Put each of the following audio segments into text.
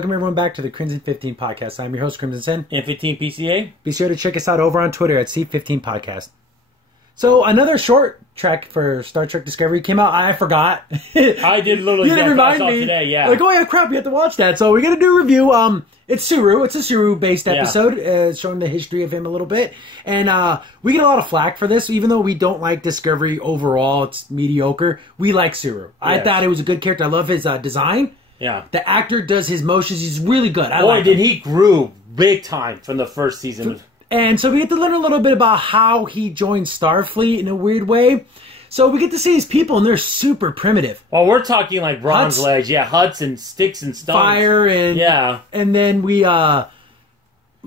Welcome everyone back to the Crimson 15 Podcast. I'm your host, Crimson Sen. And 15 PCA. Be sure to check us out over on Twitter at C15 Podcast. So another short trek for Star Trek Discovery came out. I forgot. I did literally you didn't remind me today, yeah. Like, oh yeah, crap, you have to watch that. So we're going to do a review. It's Suru. It's a Suru-based episode, showing the history of him a little bit. And we get a lot of flack for this, even though we don't like Discovery overall. It's mediocre. We like Suru. Yes. I thought it was a good character. I love his design. Yeah. The actor does his motions. He's really good. He grew big time from the first season. And so we get to learn a little bit about how he joined Starfleet in a weird way. So we get to see his people, and they're super primitive. Well, we're talking like bronze legs. Yeah, huts and sticks and stones. Fire and... Yeah. And then we... So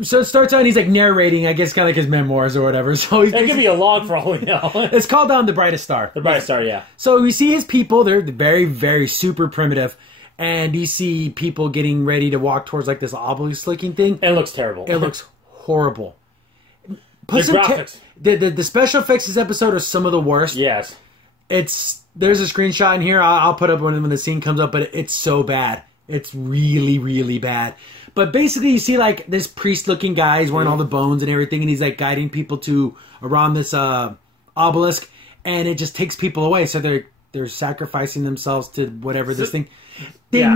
it starts out, and he's like narrating, I guess, kind of like his memoirs or whatever. So it could be a log for all we know. It's called The Brightest Star. The Brightest Star, yeah. So we see his people. They're very, very super primitive. And you see people getting ready to walk towards like this obelisk-looking thing. It looks terrible. It looks horrible. The graphics. The special effects this episode are some of the worst. Yes. There's a screenshot in here. I'll put up when the scene comes up, but it's so bad. It's really, really bad. But basically, you see like this priest-looking guy. He's wearing all the bones and everything, and he's like guiding people to around this obelisk, and it just takes people away. So they're sacrificing themselves to whatever this thing. Do they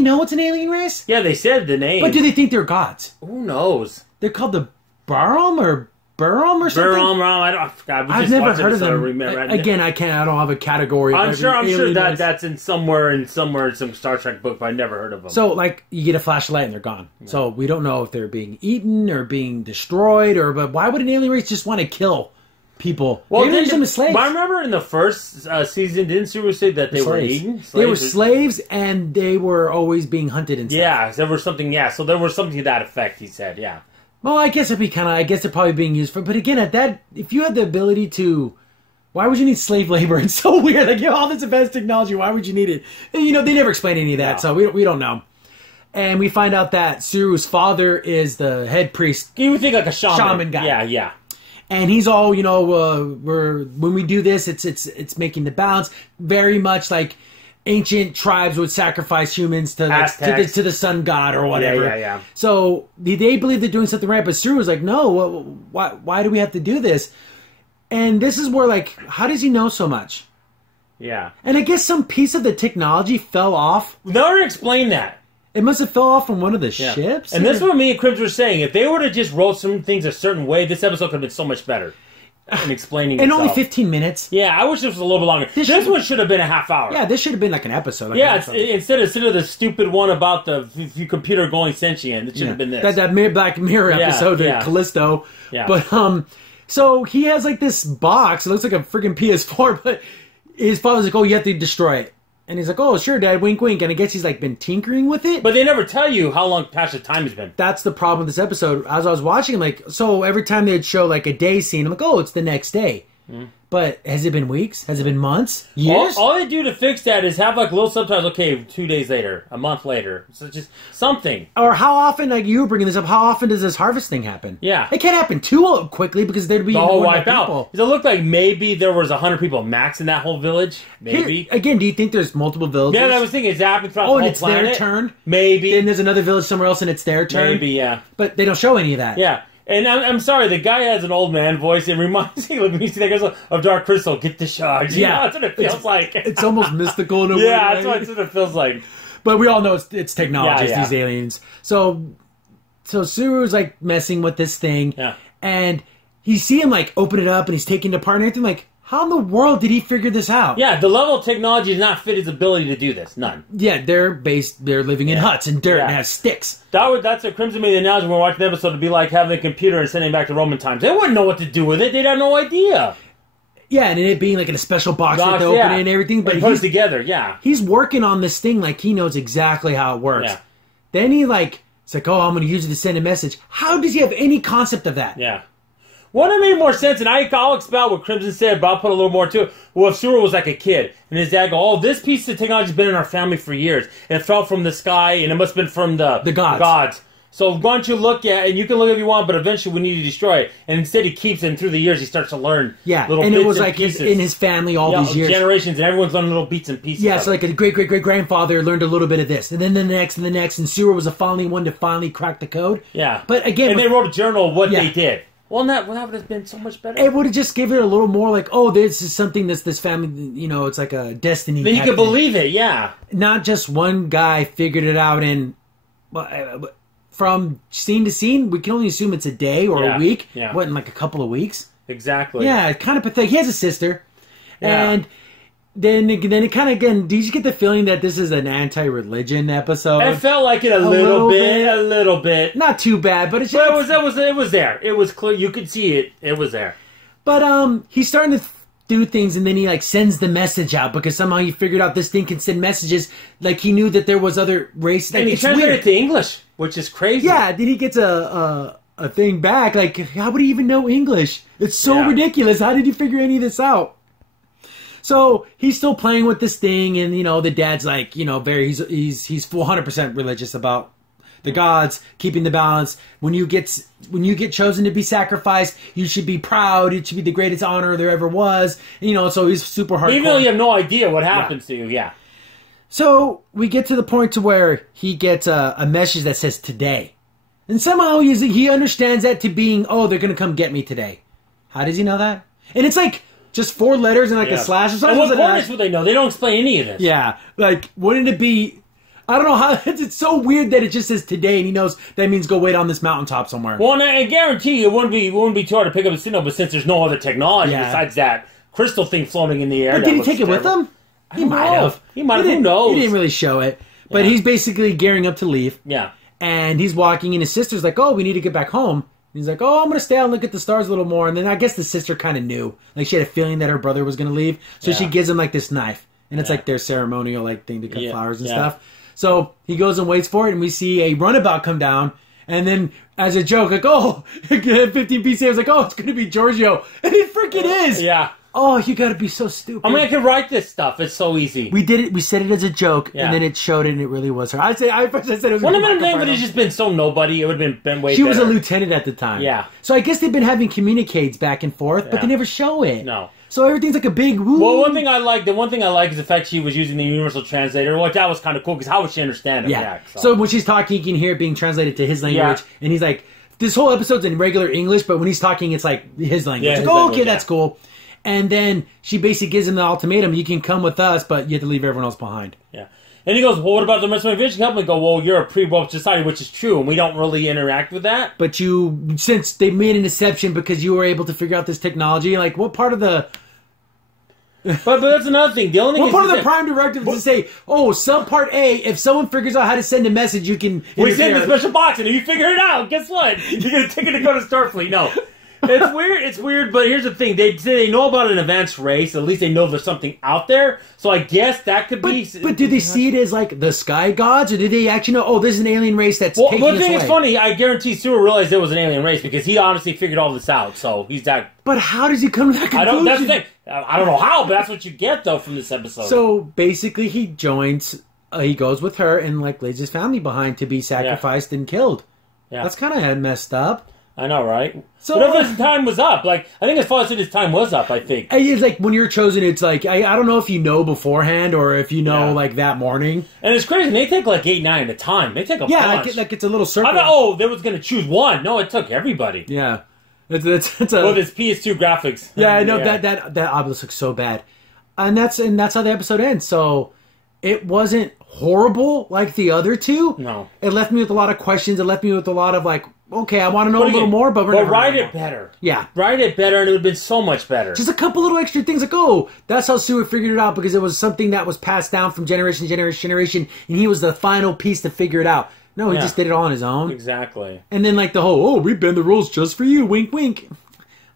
know it's an alien race? Yeah, they said the name. But do they think they're gods? Who knows? They're called the Barum or something? I've never heard of them. Again, I don't have a category. I'm sure that's in somewhere in some Star Trek book, but I never heard of them. So, like, you get a flashlight and they're gone. Yeah. So we don't know if they're being eaten or being destroyed, but why would an alien race just want to kill people? Well, they use them as slaves. I remember in the first season, didn't Suru say that they were eaten? They were slaves, and they were always being hunted and stuff. Yeah, there was something. Yeah, so there was something to that effect. He said, yeah. Well, I guess they're probably being used for. But again, if you had the ability to, why would you need slave labor? It's so weird. Like, you have all this advanced technology. Why would you need it? And, they never explain any of that, so we don't know. And we find out that Suru's father is the head priest. You would think like a shaman guy. Yeah, yeah. And he's all, when we do this, it's making the balance. Very much like ancient tribes would sacrifice humans to the sun god or whatever. Yeah. So they believe they're doing something right, but Suru was like, no, why do we have to do this? And this is where, like, how does he know so much? Yeah. And I guess some piece of the technology fell off. Never explain that. It must have fell off from one of the ships. And this is what me and Cribbs were saying. If they were to just wrote some things a certain way, this episode could have been so much better in explaining and itself. Only 15 minutes. Yeah, I wish this was a little bit longer. This one should have been a half hour. Yeah, this should have been like an episode. Instead of the stupid one about the computer going sentient, it should have been this. That Black Mirror episode with Callisto. Yeah. But, so he has like this box. It looks like a freaking PS4, but his father's like, oh, you have to destroy it. And he's like, oh, sure, Dad, wink, wink. And I guess he's, like, been tinkering with it. But they never tell you how long past the time has been. That's the problem with this episode. As I was watching, like, so every time they'd show, like, a day scene, I'm like, oh, it's the next day. Mm. But has it been weeks? Has it been months? Years? All they do to fix that is have, like, little subtitles, okay, 2 days later, a month later. So just something. Or how often, like, you were bringing this up, how often does this harvest thing happen? Yeah. It can't happen too quickly because there'd be the whole wipe people. Out. Does it look like maybe there was 100 people max in that whole village? Maybe. Again, do you think there's multiple villages? Yeah, I was thinking it's happening throughout the whole planet. Oh, and it's their turn? Maybe. Then there's another village somewhere else and it's their turn? Maybe, yeah. But they don't show any of that. Yeah. And I'm sorry, the guy has an old man voice. It reminds me, when you see that guy of Dark Crystal, get the shards. Yeah, that's what it feels like. It's almost mystical in a way. Yeah, that's what it feels like. But we all know it's technology, these aliens. So Suru's like messing with this thing. Yeah. And you see him like open it up and he's taking it apart and everything. Like, how in the world did he figure this out? Yeah, the level of technology does not fit his ability to do this. None. Yeah, they're living in huts and dirt and have sticks. That's what Crimson made the analogy when we were watching the episode. It'd be like having a computer and sending it back to Roman times. They wouldn't know what to do with it. They'd have no idea. Yeah, and it being like in a special box with the opening and everything. But he puts it together, He's working on this thing like he knows exactly how it works. Yeah. Then it's like, oh, I'm going to use it to send a message. How does he have any concept of that? Yeah. One that made more sense, and I'll expound what Crimson said, but I'll put a little more to it. Well, if Suru was like a kid, and his dad go, oh, this piece of technology has been in our family for years. It fell from the sky, and it must have been from the gods. So why don't you look at, and you can look if you want, but eventually we need to destroy it. And instead he keeps it, and through the years he starts to learn little and bits it was and like pieces. in his family all these years. Generations, and everyone's learning little bits and pieces. Yeah, so like a great-great-great-grandfather learned a little bit of this, and then the next, and Sewer was the finally one to finally crack the code. Yeah. But again... And they wrote a journal of what they did. Well, that would have been so much better. It would have just given it a little more like, oh, this is something that's this family, it's like a destiny. Then you could believe it, yeah. Not just one guy figured it out in... From scene to scene, we can only assume it's a day or a week. Yeah. What, in like a couple of weeks? Exactly. Yeah, kind of pathetic. He has a sister. Yeah. And then it kind of, again, did you get the feeling that this is an anti-religion episode? It felt like it a little bit. Not too bad, but it's just... But it was there. It was clear. You could see it. It was there. But he's starting to do things, and then he like sends the message out because somehow he figured out this thing can send messages. Like he knew that there was other races. Like, and he translated it to English, which is crazy. Yeah, then he gets a thing back. Like, how would he even know English? It's so ridiculous. How did he figure any of this out? So he's still playing with this thing, and the dad's like, he's 100% religious about the gods, keeping the balance. When you get chosen to be sacrificed, you should be proud. It should be the greatest honor there ever was. So he's super hardcore. Even though you have no idea what happens to you, So we get to the point to where he gets a message that says today. And somehow he understands that to being, oh, they're going to come get me today. How does he know that? And it's like just 4 letters and like a slash or something. And what coordinates would they know? They don't explain any of this. Yeah. Like, wouldn't it be... I don't know how... It's so weird that it just says today, and he knows that means go wait on this mountaintop somewhere. Well, and I guarantee you it wouldn't be too hard to pick up a signal, but since there's no other technology besides that crystal thing floating in the air... But did he take it with him? He might have. He might have. Who knows? He didn't really show it. But he's basically gearing up to leave. Yeah. And he's walking, and his sister's like, oh, we need to get back home. And he's like, oh, I'm going to stay out and look at the stars a little more. And then I guess the sister kind of knew. Like, she had a feeling that her brother was going to leave. So she gives him, like, this knife. And it's, like, their ceremonial, like, thing to cut flowers and stuff. So he goes and waits for it, and we see a runabout come down. And then, as a joke, like, oh, 15 PC, I was like, oh, it's going to be Giorgio. And it freaking is. Yeah. Oh, you got to be so stupid. I mean, I can write this stuff. It's so easy. We did it. We said it as a joke, and then it showed it, and it really was her. I said it was. One of them would have just been so nobody. It would have been way. She better. was a lieutenant at the time. Yeah. So I guess they've been having communiques back and forth, but they never show it. No. So everything's like a big. Woo. Well, the one thing I like is the fact she was using the universal translator. Well, that was kind of cool because how would she understand it? Yeah. So when she's talking, you can hear it being translated to his language, and he's like, "This whole episode's in regular English, but when he's talking, it's like his language." Yeah, like, oh, okay, that's cool. And then she basically gives him the ultimatum: you can come with us, but you have to leave everyone else behind. Yeah. And he goes, well, what about the rest of my vision? Help me go, well, you're a pre-warped society, which is true, and we don't really interact with that. But since they made an exception because you were able to figure out this technology, like, what part of the... But that's another thing. The only thing what part of the prime directive is to say, oh, subpart A, if someone figures out how to send a message, you can... We send a special box, and if you figure it out, guess what? You're going to take it to go to Starfleet. No. It's weird, but here's the thing. They say they know about an advanced race. At least they know there's something out there. So I guess that could be... But do they see it as, like, the sky gods? Or do they actually know, oh, this is an alien race that's taking the thing its is way? funny. I guarantee Sewell realized it was an alien race because he honestly figured all this out. So he's that... But how does he come to that conclusion? That's the thing. I don't know how, but that's what you get, though, from this episode. So basically he joins... he goes with her and, like, leaves his family behind to be sacrificed and killed. Yeah. That's kind of messed up. I know, right? So but if his time was up, like, I think his father said his time was up, I think. It's like, when you're chosen, it's like, I don't know if you know beforehand or if you know, like, that morning. And it's crazy. They take, like, 8, 9 at a time. They take a bunch. Like, it's a little circle. I thought, they was going to choose one. No, it took everybody. Yeah. It's well, this PS2 graphics. Yeah, I know, that obelisk looks so bad. And that's how the episode ends. So, it wasn't horrible like the other two. No. It left me with a lot of questions. It left me with a lot of, like, okay, I want to know a little more, but write it better. Yeah. Write it better, and it would have been so much better. Just a couple little extra things like, oh, that's how Seward figured it out because it was something that was passed down from generation to generation, and he was the final piece to figure it out. No, he just did it all on his own. Exactly. And then, like, the whole, oh, we bend the rules just for you, wink, wink.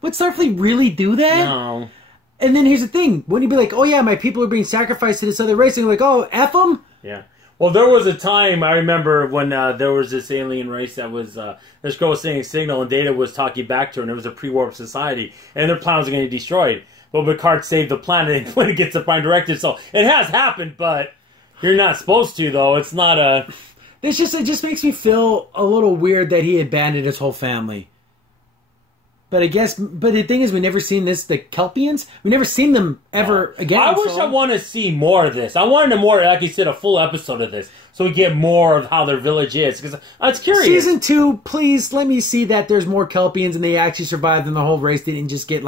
Would Starfleet really do that? No. And then here's the thing. Wouldn't you be like, oh, yeah, my people are being sacrificed to this other race, and you're like, oh, F them? Yeah. Well, there was a time, I remember, when there was this alien race that was, this girl was saying signal, and Data was talking back to her, and it was a pre-warp society, and their planet was going to be destroyed. But Picard saved the planet when it gets the prime directive, so it has happened, but you're not supposed to, though. It's not a... It just makes me feel a little weird that he abandoned his whole family. But the thing is, we never seen the Kelpians. We never seen them ever again. I wish I want to see more of this. I wanted more, like you said, a full episode of this, so we get more of how their village is. Because I was curious. Season 2, please let me see that there's more Kelpians and they actually survived and the whole race didn't just get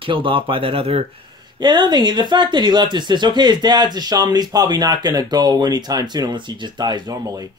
killed off by that other. Yeah, another thing, the fact that he left his sister. Okay, his dad's a shaman. He's probably not going to go anytime soon unless he just dies normally.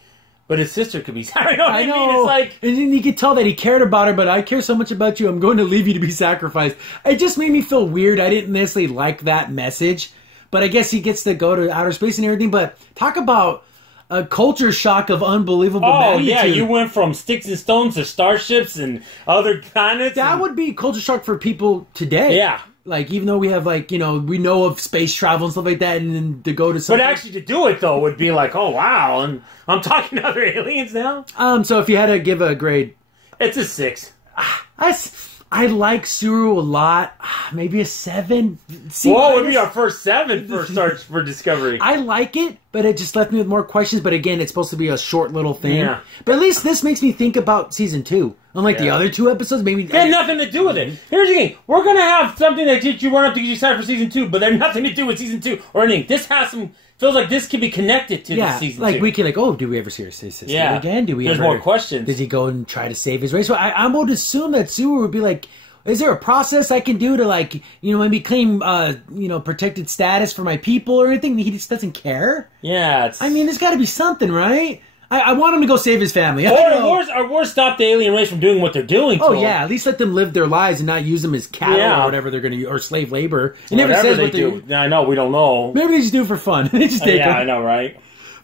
But his sister could be. I know. I mean, it's like, and then you could tell that he cared about her. But I care so much about you. I'm going to leave you to be sacrificed. It just made me feel weird. I didn't necessarily like that message. But I guess he gets to go to outer space and everything. But talk about a culture shock of unbelievable magnitude. Yeah, you went from sticks and stones to starships and other planets. That would be culture shock for people today. Yeah. Like, even though we have, we know of space travel and stuff like that, and then to go to something. But actually to do it, though, would be like, oh, wow, and I'm talking to other aliens now? So if you had to give a grade... It's a 6. I like Suru a lot. Maybe a 7. Whoa, it would be our first 7 for Search for Discovery. I like it, but it just left me with more questions. But again, it's supposed to be a short little thing. Yeah. But at least this makes me think about Season 2. Unlike the other 2 episodes, maybe... It had nothing to do with it. Here's the thing. We're going to have something that you run up to get you excited for Season 2, but they have nothing to do with Season 2 or anything. This has some... Feels like this could be connected to the Season 2. We can do we ever see her sister again? There's more questions. Did he go and try to save his race? So I would assume that Suru would be like... Is there a process I can do to, maybe claim, protected status for my people or anything? He just doesn't care? Yeah, there's got to be something, right? I want him to go save his family. Or stop the alien race from doing what they're doing. At least let them live their lives and not use them as cattle or whatever they're going to use, or slave labor. It never says what they do. I know, we don't know. Maybe they just do it for fun. They just take them. I know, right?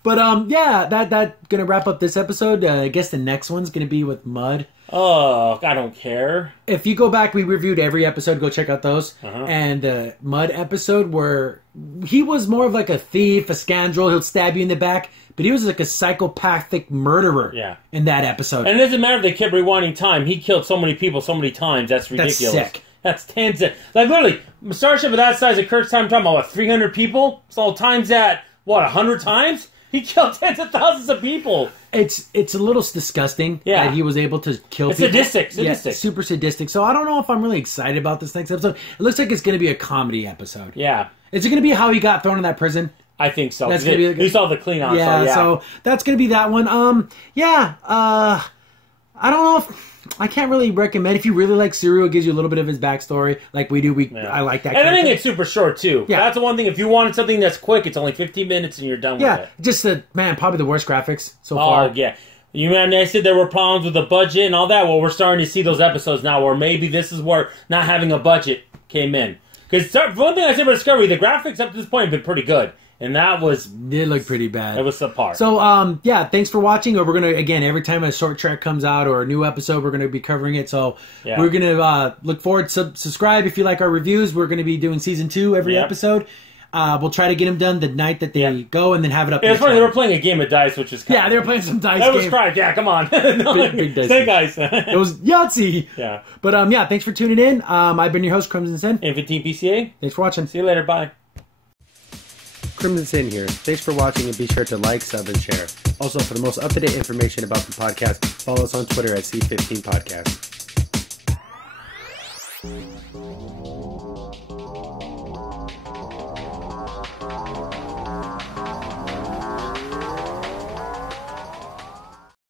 But, that going to wrap up this episode. I guess the next one's going to be with Mud. Oh, I don't care. If you go back, we reviewed every episode. Go check out those. And the Mud episode where he was more of like a thief, a scoundrel. He'll stab you in the back. But he was like a psychopathic murderer in that episode. And it doesn't matter if they kept rewinding time. He killed so many people so many times. That's ridiculous. That's sick. That's tens of... literally, a starship of that size at Kirk's time, talking about, 300 people? So times that, 100 times? He killed tens of thousands of people. It's a little disgusting that he was able to kill people. Sadistic. Yeah, super sadistic. So I don't know if I'm really excited about this next episode. It looks like it's going to be a comedy episode. Yeah. Is it going to be how he got thrown in that prison? I think so. That's gonna be you saw the clean on. So that's going to be that one. I don't know if... I can't really recommend. If you really like Suru, it gives you a little bit of his backstory, like we do. I like that. And I think it's super short too. Yeah, that's the one thing. If you wanted something that's quick, it's only 15 minutes and you're done with it. Just probably the worst graphics so far. Oh yeah, I said there were problems with the budget and all that. Well, we're starting to see those episodes now, where maybe this is where not having a budget came in. Because one thing I said about Discovery, the graphics up to this point have been pretty good. And that was... It looked pretty bad. It was subpar. So, thanks for watching. We're going to, again, every time a short track comes out or a new episode, we're going to be covering it. So, we're going to look forward to subscribe if you like our reviews. We're going to be doing Season 2 every episode. We'll try to get them done the night that they go and then have it up. It's funny, they were playing a game of dice, which was they were playing some dice That was correct. Yeah, come on. big dice. Snake Eyes. It was Yahtzee. Yeah. But, thanks for tuning in. I've been your host, Crimson Sin. Infantine PCA. Thanks for watching. See you later. Bye. Crimson Sin here. Thanks for watching and be sure to like, sub, and share. Also, for the most up-to-date information about the podcast, follow us on Twitter at C15 Podcast.